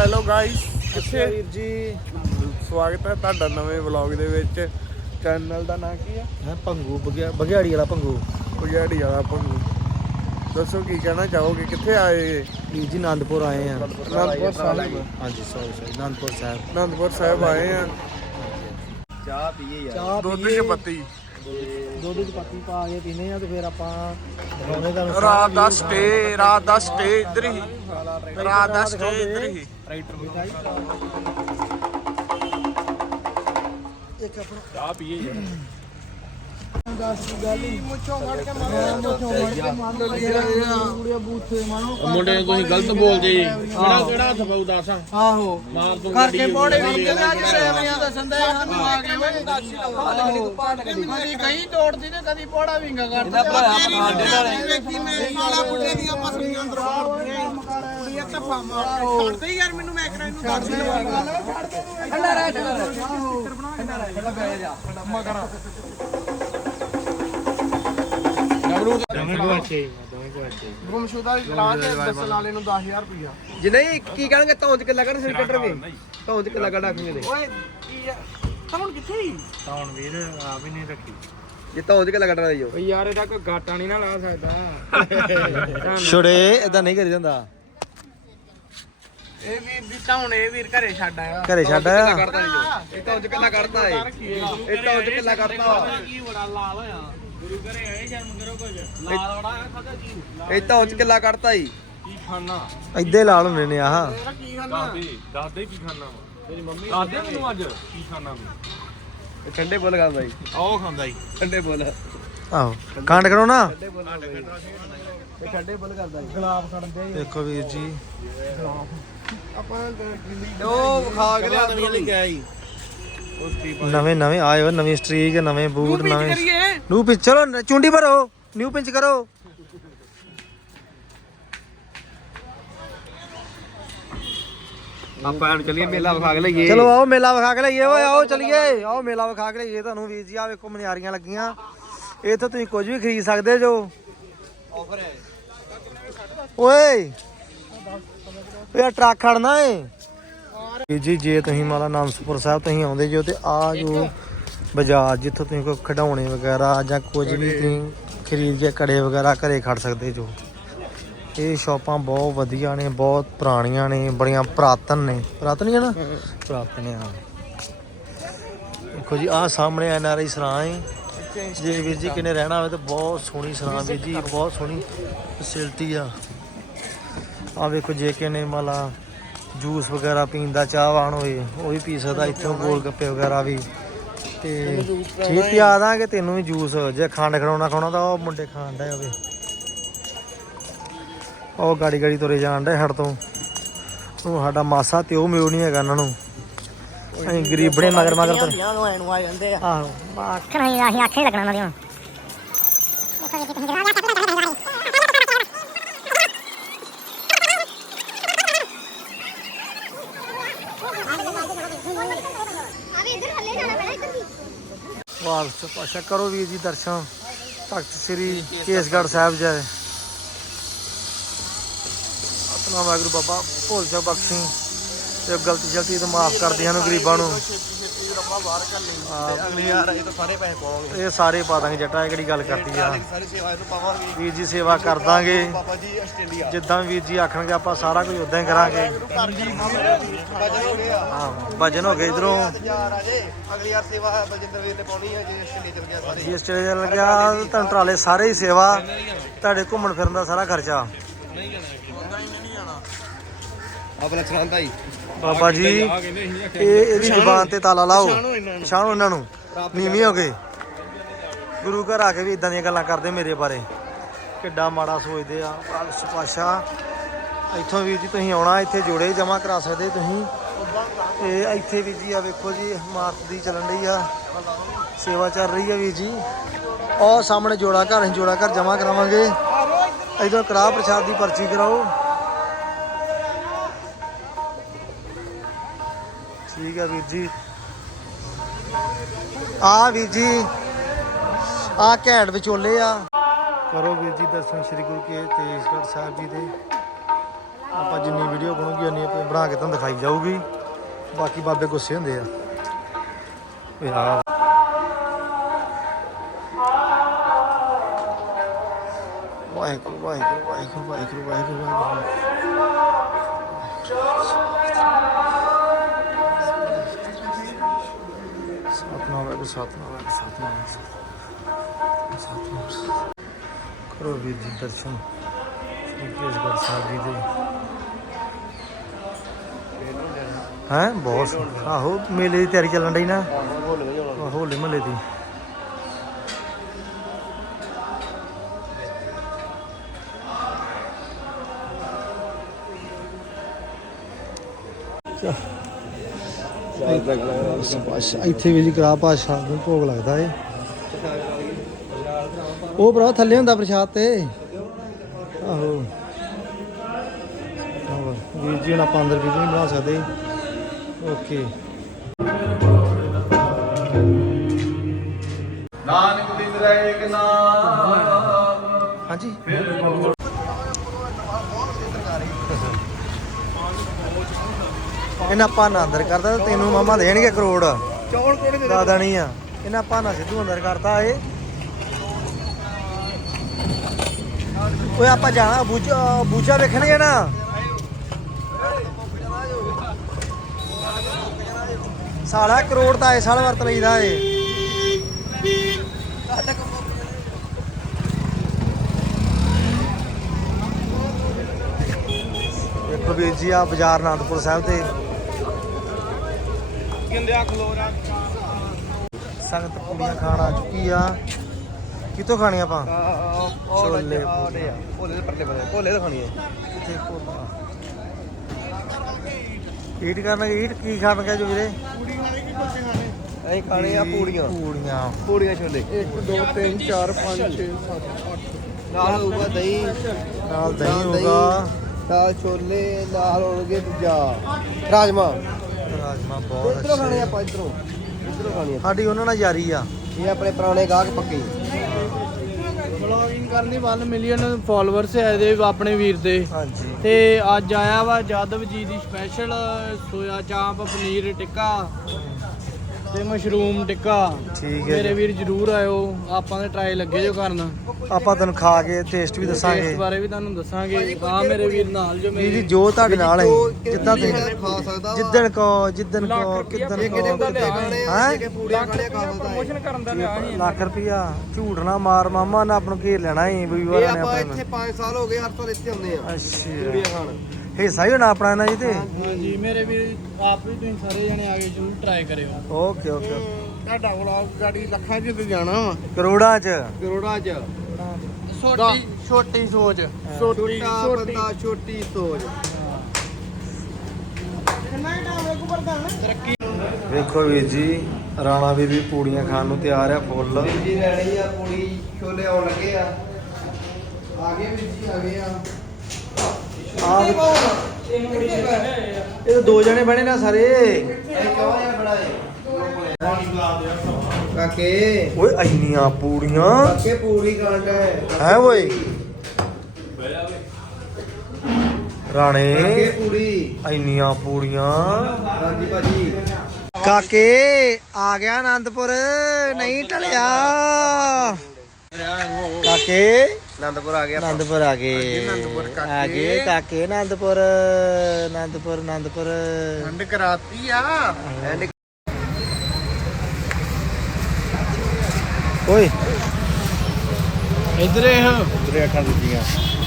Hello guys ਕਿੱਥੇ? ਵੀਰ ਜੀ। ਸਵਾਗਤ ਹੈ ਤੁਹਾਡਾ ਨਵੇਂ ਵਲੌਗ ਦੇ ਵਿੱਚ। ਚੈਨਲ ਦਾ ਨਾਂ ਕੀ ਹੈ ਹੈ ਭੰਗੂ ਬਗਿਆ ਬਗਿਆੜੀ ਵਾਲਾ ਭੰਗੂ। ਪੁਜਾੜੀ ਵਾਲਾ ਭੰਗੂ। ਦੱਸੋ ਕੀ ਕਹਿਣਾ ਚਾਹੋਗੇ? ਕਿੱਥੇ ਆਏ? ਵੀਰ ਜੀ ਆਨੰਦਪੁਰ ਆਏ ਆ। ਅਨੰਦਪੁਰ ਸਾਹਿਬ ਹਾਂਜੀ ਸੌਰੀ ਸੌਰੀ ਆਨੰਦਪੁਰ ਸਾਹਿਬ। ਅਨੰਦਪੁਰ ਸਾਹਿਬ ਆਏ ਆ। ਚਾਹ ਪੀਏ ਯਾਰ। ਦੁੱਧ ਚ ਪੱਤੀ। ਦੁੱਧ ਚ ਪੱਤੀ ਪਾ ਕੇ ਪੀਨੇ ਆ ਤੇ ਫਿਰ ਆਪਾਂ ਦਿਖਾਉਣੇ ਤੁਹਾਨੂੰ ਰਾਤ ਦਾ ਸਟੇ ਰਾਤ ਦਾ ਸਟੇ ਇੱਧਰ ਹੀ। ਰਾਤ ਦਾ ਸਟੇ ਇੱਧਰ ਹੀ। ਇੱਕ ਆਪਣਾ ਚਾਹ ਪੀਏ ਯਾਰ। ਮੁੰਡੇ ਨੂੰ ਤੁਸੀਂ ਗਲਤ ਬੋਲਦੇ ਜੀ ਕਿਹੜਾ ਕਿਹੜਾ ਹੱਥ ਪਾਉ ਦੱਸ ਆਹੋ। ਮਾਰ ਤੂੰ ਕਰਕੇ ਪੋੜੇ ਵੀ ਕਿਹੜਾ ਜਿਹੜੇ ਦਾ ਸੰਦੇ ਸਾਨੂੰ ਆ ਕੇ ਮੈਂ ਦੱਸ ਹੀ ਲਵਾਂ ਕਦੀ ਕਹੀਂ ਤੋੜਦੀ ਤੇ ਕਦੀ ਪੋੜਾ ਵਿੰਗਾ ਕਰਦਾ। ਸਾਡੇ ਨਾਲ ਮਾਲਾ ਬੁੱਢੇ ਦੀਆਂ ਪਸਲੀਆਂ ਅੰਦਰ। ਕੁੜੀਆਂ ਧੱਫਾ ਮਾਰ ਛੱਡਦੇ ਯਾਰ ਮੈਨੂੰ ਮੈਂ ਕਰਾਂ ਇਹਨੂੰ ਦੱਸ ਹੀ ਲਵਾਂ ਠੰਡਾ ਰਹਿ ਠੰਡਾ ਰਹਿ। ਠੰਡਾ ਰਹਿ ਬਹਿ ਜਾ। ਮੈਂ ਕਰਾਂ ਗੁੰਮਸ਼ੁਦਾ ਦੀ ਹੈ ਦੱਸਣ ਵਾਲੇ ਨੂੰ 10000 ਰੁਪਇਆ ਜੇ ਨਹੀਂ ਕੀ ਕਹਿਣਗੇ? ਧੌਣ ਚ ਕਿੱਲਾ ਕੱਢ ਸਿਰ ਕੱਢਣਗੇ ਧੌਣ ਚ ਕਿੱਲਾ ਕੱਢ ਆਖਣਗੇ ਤੇ ਓਏ ਕੀ ਆ ਕੌਣ ਕਿੱਥੇ ਹੀ ਜੇ ਧੌਣ ਚ ਕਿੱਲਾ ਕੱਢਣਾ ਦਿਓ ਯਾਰ ਇਹਦਾ ਕੋਈ ਗਾਟਾ ਨਹੀਂ ਨਾ ਲਾ ਸਕਦਾ। ਛੁੜੇ ਇਦਾਂ ਨਹੀਂ ਕਰੀ ਜਾਂਦਾ। ਇਹ ਵੀਰ ਦੀ ਧੌਣ ਇਹ ਵੀਰ ਘਰੇ ਛੱਡ ਆਇਆ। ਘਰੇ ਛੱਡ ਆਇਆ। ਨਹੀਂ ਜੋ ਇਹ ਧੌਣ ਚ ਕਿੱਲਾ ਕੱਢਦਾ ਏ ਇਹ ਧੌਣ ਚ ਕਿੱਲਾ ਕੱਢਦਾ ਕੀ ਬੜਾ ਲਾਲ ਹੋਇਆ। ਗੁਰੂ ਘਰੇ ਆਏ ਸ਼ਰਮ ਕਰੋ ਕੁਝ ਲਾਲ ਬੜਾ ਖਾਦਾ ਜੀ। ਇਹ ਧੌਣ ਚ ਕਿੱਲਾ ਕੱਢਦਾ ਈ ਕੀ ਖਾਣਾ ਇੱਦੇ ਲਾਲ ਹੁੰਦੇ ਨੇ ਆਹ। ਕੀ ਖਾਣਾ ਦਾਦੇ ਦਾਦੇ ਕੀ ਖਾਣਾ ਤੇਰੀ ਮੰਮੀ ਦਾਦੇ ਮੈਨੂੰ ਅੱਜ। ਕੀ ਖਾਣਾ ਇਹ ਠੰਡੇ ਬੁੱਲ ਖਾਂਦਾ ਈ ਆਹ ਖਾਂਦਾ ਹੀ ਠੰਡੇ ਬੁੱਲ। ਆਹੋ। ਕਾਂਡ ਕਰੋ ਨਾ। ਇਹ ਠੰਡੇ ਬੁੱਲ ਕਰਦਾ ਈ ਦੇਖੋ ਵੀਰ ਜੀ। ਉਹ ਖਾ ਕੇ ਲਿਆ ਨਵੀਂ ਲੈ ਕੇ ਆਈ ਨਵੇਂ ਨਵੇਂ ਆਏ ਹੋ ਨਵੀਂ ਸਟ੍ਰੀਕ ਨਵੇਂ ਬੂਟ ਨਵੇਂ ਨਿਊ ਪਿੰਚ ਚਲੋ ਚੁੰਡੀ ਭਰੋ ਨਿਊ ਪਿੰਚ ਕਰੋ। ਆਪਾਂ ਹੁਣ ਚੱਲੀਏ ਮੇਲਾ ਵਿਖਾ ਕੇ ਲਈਏ। ਚਲੋ ਆਓ ਮੇਲਾ ਵਿਖਾ ਕੇ ਲਈਏ। ਓਏ ਆਓ ਚਲੀਏ। ਆਓ ਮੇਲਾ ਵਿਖਾ ਕੇ ਲਈਏ ਤੁਹਾਨੂੰ ਵੀਰ ਜੀ। ਆ ਵੇਖੋ ਮਨਿਆਰੀਆਂ ਲੱਗੀਆਂ। ਇੱਥੇ ਤੁਸੀਂ ਕੁਝ ਵੀ ਖਰੀਦ ਸਕਦੇ ਜੋ। ਆਫਰ ਹੈ ਓਏ ਇਹ ਟਰੱਕ ਖੜਨਾ ਏ। ਜੀ ਜੇ ਤੁਸੀਂ ਮਾਲਾ ਨਾਨਸਪੁਰ ਸਾਹਿਬ ਤੁਸੀਂ ਆਉਂਦੇ ਜੋ ਤੇ ਆ ਜੋ ਬਾਜ਼ਾਰ ਜਿੱਥੋਂ ਤੁਸੀਂ ਕੋਈ ਖਿਡੌਣੇ ਵਗੈਰਾ ਜਾਂ ਕੁਝ ਵੀ ਤੁਸੀਂ ਖਰੀਦ ਕੇ ਕੜੇ ਵਗੈਰਾ ਘਰੇ ਖੜ ਸਕਦੇ ਜੋ। ਇਹ ਸ਼ਾਪਾਂ ਬਹੁਤ ਵਧੀਆ ਨੇ ਬਹੁਤ ਪੁਰਾਣੀਆਂ ਨੇ ਬੜੀਆਂ ਪੁਰਾਤਨ ਨੇ। ਪੁਰਾਤਨ ਹੀ ਨਾ? ਪੁਰਾਤਨ ਆ ਦੇਖੋ ਜੀ ਆਹ ਸਾਹਮਣੇ ਐਨ ਆਰ ਆਈ ਸਰਾਂ ਹੈ ਜੇ ਵੀਰ ਜੀ ਕਿਨੇ ਰਹਿਣਾ ਹੋਵੇ ਤਾਂ ਬਹੁਤ ਸੋਹਣੀ ਸਰਾਂ ਵੀਰ ਜੀ ਬਹੁਤ ਸੋਹਣੀ ਫੈਸਿਲਿਟੀ ਆ। ਆ ਵੇਖੋ ਜੇ ਕਿਨੇ ਮਾਲਾ ਜੂਸ ਵਗੈਰਾ ਪੀਣ ਦਾ ਚਾਹਵਾਨ ਹੋਏ ਉਹ ਵੀ ਪੀ ਸਕਦਾ ਇੱਥੋਂ ਗੋਲ ਗੱਪੇ ਵਗੈਰਾ ਵੀ। ਤੇ ਠੀਕ ਪਿਆ ਦਾਂਗੇ ਤੈਨੂੰ ਵੀ ਜੂਸ ਜੇ ਖੰਡ ਖੜਾਉਣਾ ਖਾਣਾ ਤਾਂ ਉਹ ਮੁੰਡੇ ਖਾਣ ਦਾ ਹੋਵੇ ਉਹ ਗਾੜੀ ਗਾੜੀ ਤੁਰੇ ਜਾਣ ਦਾ ਹੜ ਤੋਂ। ਉਹ ਸਾਡਾ ਮਾਸਾ ਤੇ ਉਹ ਮਿਓ ਨਹੀਂ ਹੈਗਾ ਇਹਨਾਂ ਨੂੰ। ਅਸੀਂ ਗਰੀਬੜੇ ਮਗਰ ਮਗਰ ਤੁਰੇ ਆਹੋ। ਆਖਣਾ ਹੀ ਅਸੀਂ ਆਖੇ ਲੱਗਣਾ ਉਹਨਾਂ ਦੇ ਹੁਣ ਅਭੀ ਇਧਰ ਹੱਲੇ ਜਾਣਾ ਪੈਣਾ ਇੱਧਰ ਵੀ ਵਾਪਸ ਪਾਸ਼ਾ ਕਰੋ ਵੀਰ ਜੀ ਦਰਸ਼ਨ। ਤਖਤ ਸ੍ਰੀ ਕੇਸਗੜ੍ਹ ਸਾਹਿਬ ਜੀ ਆਪਣਾ ਵਾਹਿਗੁਰੂ ਬਾਬਾ ਭੋਲ ਜਾ ਬਖਸ਼ੀ ਤੇ ਗਲਤੀ ਜਲਤੀ ਤੇ ਮਾਫ ਕਰਦੇ ਹਨ ਗਰੀਬਾਂ ਨੂੰ। ਅਗਲੇ ਯਾਰ ਇਹ ਤਾਂ ਸਾਰੇ ਪੈਸੇ ਪਾਵਾਂਗੇ। ਇਹ ਸਾਰੇ ਪਾ ਦਾਂਗੇ ਜੱਟਾ ਇਹ ਕਿਹੜੀ ਗੱਲ ਕਰਦੀ ਆ। ਸਾਰੀ ਸੇਵਾ ਇਹਨੂੰ ਪਾਵਾਂਗੇ। ਵੀਰ ਜੀ ਸੇਵਾ ਕਰ ਦਾਂਗੇ। ਬਾਬਾ ਜੀ ਆਸਟ੍ਰੇਲੀਆ। ਜਿੱਦਾਂ ਵੀਰ ਜੀ ਆਖਣਗੇ ਆਪਾਂ ਸਾਰਾ ਕੁਝ ਉਦਾਂ ਹੀ ਕਰਾਂਗੇ। ਬਜਨ ਹੋ ਗਿਆ। ਹਾਂ ਭਜਨ ਹੋ ਗਏ ਇਧਰੋਂ। ਅਗਲੀ ਯਾਰ ਸੇਵਾ ਬਜਿੰਦਰ ਵੀਰ ਨੇ ਪਾਉਣੀ ਹੈ ਜੇ ਆਸਟ੍ਰੇਲੀਆ ਚਲ ਗਿਆ ਸਾਰੇ। ਜੀ ਆਸਟ੍ਰੇਲੀਆ ਲੱਗਿਆ ਤੁਹਾਨੂੰ ਟਰਾਲੇ ਸਾਰੇ ਹੀ ਸੇਵਾ ਤੁਹਾਡੇ ਘੁੰਮਣ ਫਿਰਨ ਦਾ ਸਾਰਾ ਖਰਚਾ। ਆਪਣਾ ਚਲਾਉਂਦਾ ਹੀ ਬਾਬਾ ਜੀ ਇਹ ਇਹਦੀ ਜ਼ੁਬਾਨ ਤੇ ਤਾਲਾ ਲਾਓ। ਪਛਾਣੋ ਇਹਨਾਂ ਨੂੰ। ਨੀਵੀਂ ਹੋ ਗਏ। ਗੁਰੂ ਘਰ ਆ ਕੇ ਵੀ ਇਦਾਂ ਦੀਆਂ ਗੱਲਾਂ ਕਰਦੇ ਮੇਰੇ ਬਾਰੇ। ਕਿੱਡਾ ਮਾੜਾ ਸੋਚਦੇ ਆ ਪਾਲਸ ਪਾਸ਼ਾ। ਇੱਥੋਂ ਵੀਰ ਜੀ ਤੁਸੀਂ ਆਉਣਾ ਇੱਥੇ ਜੋੜੇ ਜਮਾ ਕਰਾ ਸਕਦੇ ਤੁਸੀਂ। ਤੇ ਇੱਥੇ ਵੀਰ ਜੀ ਆ ਵੇਖੋ ਜੀ ਇਮਾਰਤ ਦੀ ਚੱਲਣ ਰਹੀ ਆ। ਸੇਵਾ ਚੱਲ ਰਹੀ ਆ ਵੀਰ ਜੀ। ਉਹ ਸਾਹਮਣੇ ਜੋੜਾ ਘਰ ਅਸੀਂ ਜੋੜਾ ਘਰ ਜਮਾ ਕਰਾਵਾਂਗੇ। ਇਧਰ ਕੜਾਹ ਪ੍ਰਸ਼ਾਦ ਦੀ ਪਰਚੀ ਕਰਾਓ। ਠੀਕ ਹੈ ਵੀਰ ਜੀ। ਆ ਵੀਰ ਜੀ, ਆ ਘੈਂਟ ਵਿਚੋਲੇ ਆ। ਕਰੋ ਵੀਰ ਜੀ ਦਰਸ਼ਨ ਸ੍ਰੀ ਗੁਰੂ ਕੇ ਤੇਜਗੜ੍ਹ ਸਾਹਿਬ ਜੀ ਦੇ। ਆਪਾਂ ਜਿੰਨੀ ਵੀਡੀਓ ਬਣੂਗੀ ਉਨੀ ਆਪਾਂ ਬਣਾ ਕੇ ਤੁਹਾਨੂੰ ਦਿਖਾਈ ਜਾਊਗੀ। ਬਾਕੀ ਬਾਬੇ ਗੁੱਸੇ ਹੁੰਦੇ ਆ। ਇਹ ਵਾਹਿਗੁਰੂ ਵਾਹਿਗੁਰੂ ਵਾਹਿਗੁਰੂ ਵਾਹਿਗੁਰੂ ਵਾਹਿਗੁਰੂ। ਵਾਹਿਗੁਰੂ ਸਤਨਾਮ ਵਾਹਿਗੁਰੂ ਸਤਨਾਮ ਵਾਹਿਗੁਰੂ ਸਤਨਾਮ ਵਾਹਿਗੁਰੂ ਸਤਨਾਮ ਕਰੋ ਵੀਰ ਸਾਹਿਬ ਜੀ ਦੇ। ਹੈ? ਬਹੁਤ ਆਹੋ ਮੇਲੇ ਦੀ ਤਿਆਰੀ ਚੱਲਣ ਡਈ ਨਾ। ਆਹ, ਹੋਲੇ ਮਹੱਲੇ ਦੀ। ਬਸ ਇੱਥੇ ਵੀ ਜੀ ਕਰਾ ਪਾਸ਼ਾ ਨੂੰ ਭੋਗ ਲੱਗਦਾ ਏ। ਉਹ ਭਰਾ ਥੱਲੇ ਹੁੰਦਾ ਪ੍ਰਸ਼ਾਦ ਤੇ। ਆਹੋ। ਵੀਰ ਜੀ ਹੁਣ ਆਪਾਂ ਅੰਦਰ ਵੀਡੀਓ ਨਹੀਂ ਬਣਾ ਸਕਦੇ ਓਕੇ। ਨਾਨਕ ਦਿਨ ਰਹੇ ਕਿ ਨਾਮ। ਹਾਂਜੀ। ਇਹਨਾਂ ਭਾਨਾ ਅੰਦਰ ਕਰਦਾ ਤੇ ਤੈਨੂੰ ਮਾਮਾ ਦੇਣਗੇ ਕਰੋੜ। ਚੌਲ ਕੋੜੇ ਦੇ ਦਾਦਾ ਨਹੀਂ ਆ। ਇਹਨਾਂ ਭਾਨਾ ਸਿੱਧੂ ਅੰਦਰ ਕਰਤਾ ਏ ਓਏ ਆਪਾਂ ਜਾਣਾ ਬੂਚਾ ਬੂਚਾ ਵੇਖਣਗੇ ਨਾ ਸਾਲਾ ਕਰੋੜ ਦਾ ਏ ਸਾਲ ਵਰਤ ਲਈਦਾ ਏ ਵੇਖੋ ਵੀਰ ਜੀ ਆ ਬਾਜ਼ਾਰ ਆਨੰਦਪੁਰ ਸਾਹਿਬ ਤੇ ਕਹਿੰਦੇ ਖਲੋਰਾ ਸੰਗਤ ਪੂੜੀਆਂ ਖਾਣ ਆ ਚੁੱਕੀ ਆ। ਕਿੱਥੋਂ ਖਾਣੀਆਂ ਆਪਾਂ? ਛੋਲੇ ਭੋਲੇ ਦੇ ਪਰਲੇ ਬਣੇ ਭੋਲੇ ਤਾਂ ਖਾਣੀ ਹੈ ਕਿੱਥੇ ਕੋਲਾ ਈਟ ਕਰਨਗੇ ਈਟ ਕੀ ਖਾਣਗੇ ਜੋ ਵੀਰੇ? ਅਸੀਂ ਖਾਣੇ ਆ ਪੂੜੀਆਂ। ਪੂੜੀਆਂ। ਪੂੜੀਆਂ ਛੋਲੇ। 1 2 3 4 5 6 7 8 ਨਾਲ ਹੋਊਗਾ ਦਹੀਂ। ਨਾਲ ਦਹੀਂ ਹੋਗਾ ਨਾਲ ਛੋਲੇ ਨਾਲ ਹੋਣਗੇ ਦੂਜਾ। ਰਾਜਮਾ। ਰਾਜਮਾ ਬਹੁਤ ਇਧਰੋਂ ਖਾਣੇ ਅੱਛੇ। ਆਪਾਂ ਇਧਰੋਂ। ਇਧਰੋਂ ਖਾਣੀ ਆ ਸਾਡੀ ਉਹਨਾਂ ਨਾਲ ਯਾਰੀ ਆ। ਇਹ ਆਪਣੇ ਪੁਰਾਣੇ ਗਾਹਕ ਪੱਕੇ। ਵਲੌਗਿੰਗ ਕਰਨੀ 1 ਮਿਲੀਅਨ ਫਾਲੋਅਰਸ ਹੈ ਇਹਦੇ ਆਪਣੇ ਵੀਰ ਦੇ। ਹਾਂਜੀ। ਤੇ ਅੱਜ ਆਇਆ ਵਾ ਜਾਦਵ ਜੀ ਦੀ ਸਪੈਸ਼ਲ ਸੋਇਆ ਚਾਂਪ ਪਨੀਰ ਟਿੱਕਾ। ਤੇ ਮਸ਼ਰੂਮ ਟਿੱਕਾ ਠੀਕ ਹੈ ਮੇਰੇ। ਵੀਰ ਜਰੂਰ ਆਇਓ ਆਪਾਂ ਦੇ ਟਰਾਈ ਲੱਗੇ ਜੋ ਕਰਨ। ਆਪਾਂ ਤੈਨੂੰ ਖਾ ਕੇ ਟੇਸਟ ਵੀ ਦੱਸਾਂਗੇ। ਟੇਸਟ ਬਾਰੇ ਵੀ ਤੁਹਾਨੂੰ ਦੱਸਾਂਗੇ। ਆ ਮੇਰੇ ਵੀਰ ਨਾਲ ਜੋ ਵੀਰ ਜੀ ਮੇਰੇ ਜੋ ਤੁਹਾਡੇ ਨਾਲ ਹੈ। ਜਿੱਦਾਂ ਤੁਸੀਂ ਖਾ ਸਕਦਾ ਵਾ। ਜਿੱਦਣ ਕੋ ਜਿੱਦਣ ਕੋ ਕਿੱਦਣ ਇਹ ਕਿਤੇ ਕੋ ਧੱਕੇ ਖਾਣੇ ਆ ਹੈਂ? ਜੇ ਕਿ ਪੂੜੀਆਂ ਖਾਣੇ ਖਾ ਸਕਦਾ ਹੈ ਕਰਨ ਦਾ ਲਿਆ ਲੱਖ ਰੁਪਿਆ ਝੂਠ ਨਾ ਮਾਰ ਮਾਮਾ ਨਾ ਆਪ ਨੂੰ ਘੇਰ ਲੈਣਾ ਹੀ ਵੀ ਇਹ ਵਾਲਾ ਨੇ ਆਪਾਂ ਆਪਣੇ ਇੱਥੇ 5 ਸਾਲ ਹੋ ਗਏ ਹਰ ਸਾਲ ਇੱਥੇ ਹੁੰਦੇ ਆ। ਅੱਛਾ। ਪੂੜੀਆਂ ਖਾਣ। ਹਿੱਸਾ ਹੀ ਹੋਣਾ ਆਪਣਾ ਨਾ ਜੀ ਤੇ? ਹਾਂਜੀ ਮੇਰੇ ਵੀਰ ਆਪ ਵੀ ਤੁਸੀਂ ਸਾਰੇ ਜਣੇ ਆ ਕੇ ਜਰੂਰ ਟਰਾਈ ਕਰਿਓ। ਓਕੇ ਓਕੇ ਤੁਹਾਡਾ ਵਲੌਗ ਗਾੜੀ ਲੱਖਾਂ ਚ ਤੇ ਜਾਣਾ ਵਾ। ਕਰੋੜਾਂ ਚ? ਕਰੋੜਾਂ ਚ। ਛੋਟੀ ਛੋਟੀ ਸੋਚ। ਛੋਟਾ ਬੰਦਾ ਛੋਟੀ ਸੋਚ। ਵੇਖੋ ਵੀਰ ਜੀ ਰਾਣਾ ਵੀਰ ਵੀ ਪੂੜੀਆਂ ਖਾਣ ਨੂੰ ਤਿਆਰ ਆ ਫੁੱਲ। ਜੀ ਲੈਣੀ ਆ ਪੂੜੀ ਛੋਲੇ ਆਉਣ ਲੱਗੇ ਆ। ਆ ਗਏ ਵੀਰ ਜੀ ਆ ਗਏ ਆ। ਆ ਇਹ ਤਾਂ ਦੋ ਜਣੇ ਬਣੇ ਨਾ ਸਾਰੇ। ਇਹ ਕਿਉਂ ਆ ਬਣਾਏ ਕਾਕੇ। ਓਏ ਇੰਨੀਆਂ ਪੂੜੀਆਂ। ਕਾਕੇ ਪੂਰੀ ਦਾ ਹੈ ਹੈ ਓਏ? ਰਾਣੇ ਕਾਕੇ ਪੂਰੀ। ਇੰਨੀਆਂ ਪੂੜੀਆਂ। ਹਾਂਜੀ ਭਾਜੀ। ਕਾਕੇ ਆ ਗਿਆ ਆਨੰਦਪੁਰ ਨਹੀਂ ਟਲਿਆ। ਕਾਕੇ। ਆਨੰਦਪੁਰ ਆ ਗਿਆ ਆਨੰਦਪੁਰ ਆ ਗਏ। ਆ ਗਏ ਕਾਕੇ ਆਨੰਦਪੁਰ ਆਨੰਦਪੁਰ ਆਨੰਦਪੁਰ ਠੰਡ ਕਰਾਤੀ ਆ। ਓਏ। ਇਧਰ ਇਹ। ਉਤਰੇ ਅੱਖਾਂ ਦਿੱਤੀਆਂ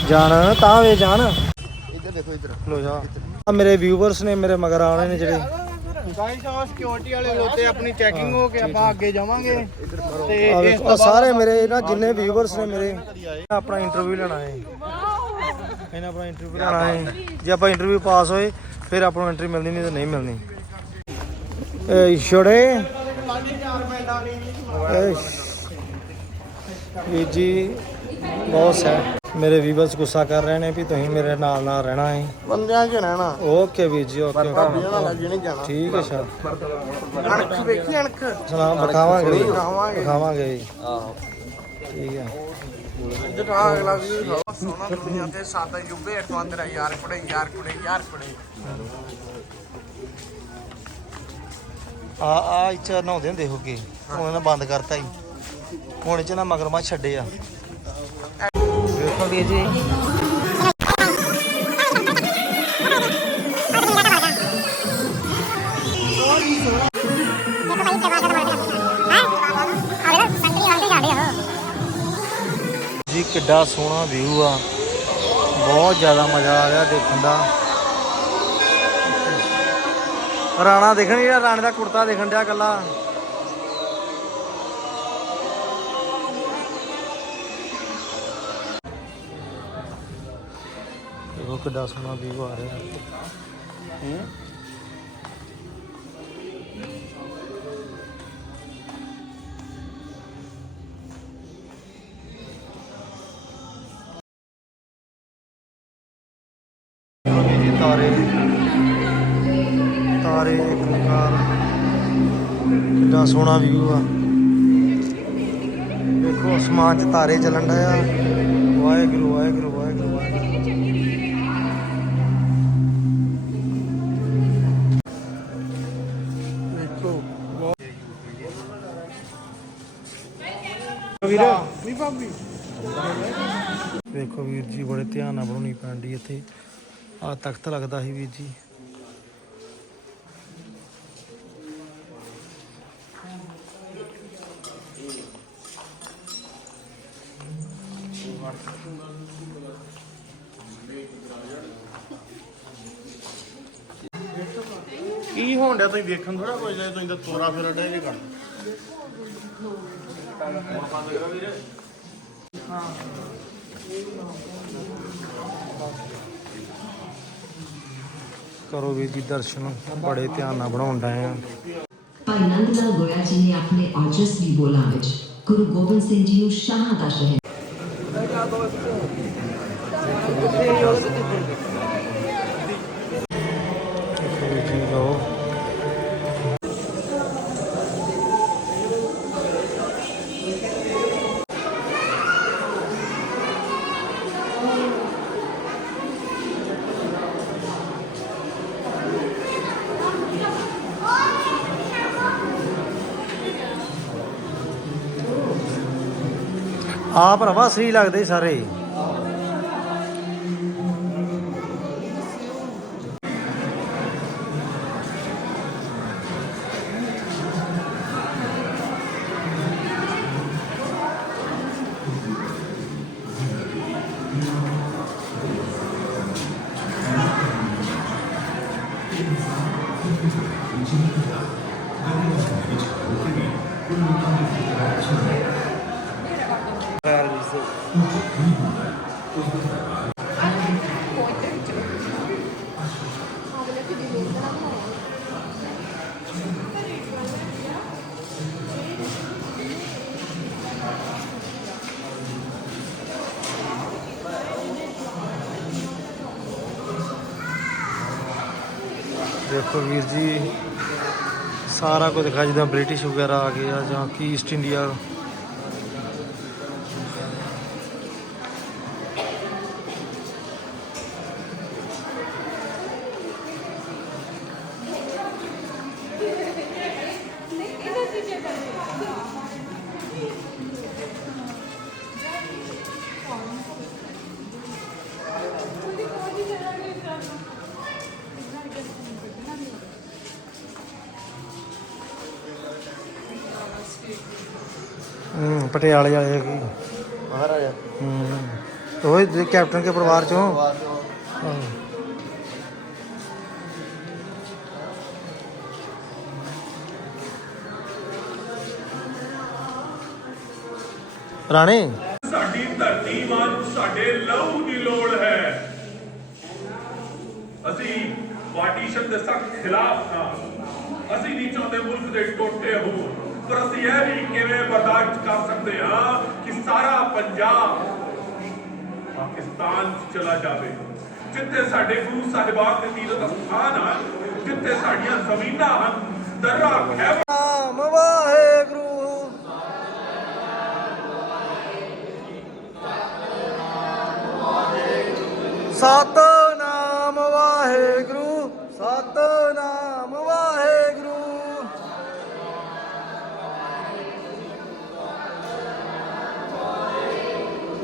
ਜਾਣ ਤਾਂ ਵੇ ਜਾਣ। ਇੱਧਰ ਦੇਖੋ ਇੱਧਰ। ਲੋ ਜਾ। ਆ ਮੇਰੇ ਵਿਊਵਰਸ ਨੇ ਮੇਰੇ ਮਗਰ ਆਉਣੇ ਨੇ ਜਿਹੜੇ। ਗਾਈਸ ਆ ਸਿਕਿਉਰਿਟੀ ਵਾਲੇ ਲੋਤੇ ਆਪਣੀ ਚੈਕਿੰਗ ਹੋ ਕੇ ਆਪਾਂ ਅੱਗੇ ਜਾਵਾਂਗੇ। ਤੇ ਇਸ ਤੋਂ ਸਾਰੇ ਮੇਰੇ ਨਾ ਜਿੰਨੇ ਵਿਊਵਰਸ ਨੇ ਮੇਰੇ ਆਪਣਾ ਇੰਟਰਵਿਊ ਲੈਣਾ ਹੈ ਇਹਨਾਂ ਆਪਣਾ ਇੰਟਰਵਿਊ ਲੈਣਾ ਹੈ ਜੇ ਆਪਾਂ ਇੰਟਰਵਿਊ ਪਾਸ ਹੋਏ ਫਿਰ ਆਪਾਂ ਨੂੰ ਐਂਟਰੀ ਮਿਲਣੀ ਨਹੀਂ ਤਾਂ ਨਹੀਂ ਮਿਲਣੀ। ਛੋੜੇ। ਵੀਰ ਜੀ। ਬਹੁਤ ਸੈ ਮੇਰੇ ਵੀਵਰਸ ਗੁੱਸਾ ਕਰ ਰਹੇ ਨੇ ਵੀ ਤੁਸੀਂ ਮੇਰੇ ਨਾਲ ਨਾਲ ਰਹਿਣਾ ਹੈ। ਬੰਦਿਆਂ 'ਚ ਰਹਿਣਾ। ਓਕੇ ਵੀਰ ਜੀ ਓਕੇ ਓਕੇ ਨਾਲ ਜਿਹਨੇ ਜਾਣਾ। ਠੀਕ ਹੈ ਸਰ। ਅਣਖ ਵੇਖੀ ਅਣਖ। ਜੀ। ਵਿਖਾਵਾਂਗੇ। ਵਿਖਾਵਾਂਗੇ ਜੀ। ਆਹੋ। ਠੀਕ ਹੈ। ਦਿਖਾ ਅਗਲਾ ਵੀ ਸੋਨਾ ਦੁਨੀਆ ਤੇ ਸੱਤ ਯੁੱਬੇ ਅਟਵਾਂਦਰਾ ਯਾਰ ਕੁੜੇ ਯਾਰ ਕੁੜੇ ਯਾਰ ਕੁੜੇ। ਆ ਆ ਇੱਥੇ ਨਹਾਉਂਦੇ ਹੁੰਦੇ ਹੋਗੇ ਹੁਣ ਇਹਨਾਂ ਬੰਦ ਕਰਤਾ ਹੀ। ਹੁਣ ਇਹ ਚ ਨਾ ਮਗਰਮੱਛ ਛੱਡੇ ਆ। ਵੇਖੋ ਵੀਰ ਜੀ। ਜੀ, ਕਿੱਡਾ ਸੋਹਣਾ ਵਿਊ ਆ। ਬਹੁਤ ਜ਼ਿਆਦਾ ਮਜ਼ਾ ਆ ਰਿਹਾ ਦੇਖਣ ਦਾ। ਰਾਣਾ ਦੇਖਣ ਜਿਹੜਾ ਰਾਣੇ ਦਾ ਕੁੜਤਾ ਦੇਖਣ ਡਿਆ ਕੱਲਾ ਕਿੱਡਾ ਸੋਹਣਾ ਵਿਊ ਆ ਰਿਹਾ। ਜੀ ਤਾਰੇ ਤਾਰੇ ਕੰਕਾਰ ਕਿੰਨਾ ਸੋਹਣਾ ਵਿਊ ਆ। ਦੇਖੋ, ਅਸਮਾਨ 'ਚ ਤਾਰੇ ਚੱਲਣ ਡਿਆ ਵਾਹਿਗੁਰੂ ਵਾਹਿਗੁਰੂ। ਵੇਖੋ ਵੀਰ ਜੀ ਬੜੇ ਧਿਆਨ ਨਾਲ ਬਣਾਉਣੀ ਪੈਂਦੀ ਇੱਥੇ। ਆ ਤਖਤ ਲੱਗਦਾ ਸੀ ਵੀਰ ਜੀ। ਕੀ ਹੋਣ ਡਿਆ ਤੁਸੀਂ ਵੇਖਣ ਥੋੜਾ ਕੁਝ ਜੇ ਤੁਸੀਂ ਤਾਂ ਤੋਰਾ ਫੇਰਾ ਡੇ ਜੇ ਕਰ। ਕਰੋ ਵੀਰ ਜੀ ਦਰਸ਼ਨ, ਬੜੇ ਧਿਆਨ ਨਾਲ ਬਣਾਉਣ ਡਏ ਆ। ਭਾਈ ਨੰਦ ਲਾਲ ਗੋਇਆ ਜੀ ਨੇ ਆਪਣੇ ਔਜਸਵੀ ਬੋਲਾਂ ਵਿੱਚ ਗੁਰੂ ਗੋਬਿੰਦ ਸਿੰਘ ਜੀ ਨੂੰ ਸ਼ਾਹਾਂ ਦਾ ਸ਼ਹਿਰ ਆ ਭਰਾਵਾ ਸਹੀ ਲੱਗਦੇ ਸਾਰੇ। ਦੇਖੋ ਵੀਰ ਜੀ, ਸਾਰਾ ਕੁਝ ਦਿਖਾ, ਜਿੱਦਾਂ ਬ੍ਰਿਟਿਸ਼ ਵਗੈਰਾ ਆ ਗਏ ਆ ਜਾਂ ਕੀ ਈਸਟ ਇੰਡੀਆ ਪਟਿਆਲੇ ਵਾਲੇ ਕੀ ਮਹਾਰਾਜਾ। ਹੂੰ। ਉਹ ਹੀ ਕੈਪਟਨ ਕੇ ਪਰਿਵਾਰ ਚੋਂ? ਹਾਂ। ਰਾਣੇ? ਸਾਡੀ ਧਰਤੀ ਮਾਂ ਨੂੰ ਸਾਡੇ ਲਹੂ ਦੀ ਲੋੜ ਹੈ। ਅਸੀਂ ਪਾਰਟੀਸ਼ਨ ਦੇ ਸਖਤ ਖਿਲਾਫ ਹਾਂ। ਅਸੀਂ ਨਹੀਂ ਚਾਹੁੰਦੇ ਮੁਲਕ ਦੇ ਟੋਟੇ पर अस यह भी किमें बर्दाश्त कर सकते हैं, कि सारा पंजाब पाकिस्तान चला जाए जिते साढ़े गुरु साहिबान के तीर्थ स्थान हैं जिते साढ़िया ज़मीन हैं, दर्रा खैब सात